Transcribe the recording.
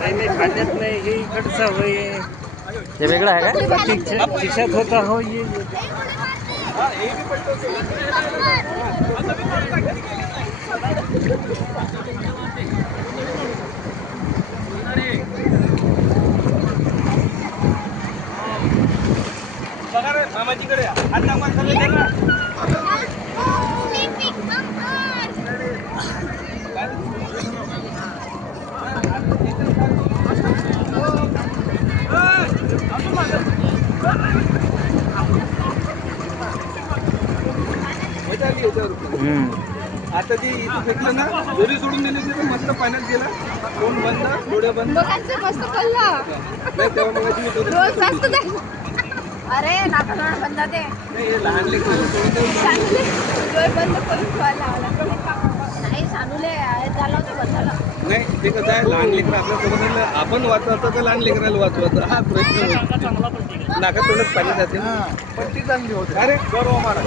नाही खाण्यात नाही, हे इकडचा होय, हे वेगळं आहे का? खिशात होता हो ये. मामाजीकडे हात टाकून सगळं दे ना. आता ती इथं फेकलं ना, दोरी सोडून दिली तर मस्त पाण्यात गेला. तोंड बंद, डोळे बंद. मस्त कळलं. नाही तेव्हा मग रोज मस्त अरे नाका डोळे बंद ते नाही लहान लेकराला सोडून देऊ. डोळे बंद करून ठेवायला नाही सानूले झालं होतं बंद झालं. नाही ते कसं आहे, लहान लेकरं आपल्यासोबत आलं, आपण वाचवायचं तर लहान लेकराला वाचवायचं हा प्रश्न होतो. नाका तोंडात पाणी जाते, पण ती चांगली होते. अरे बरोबर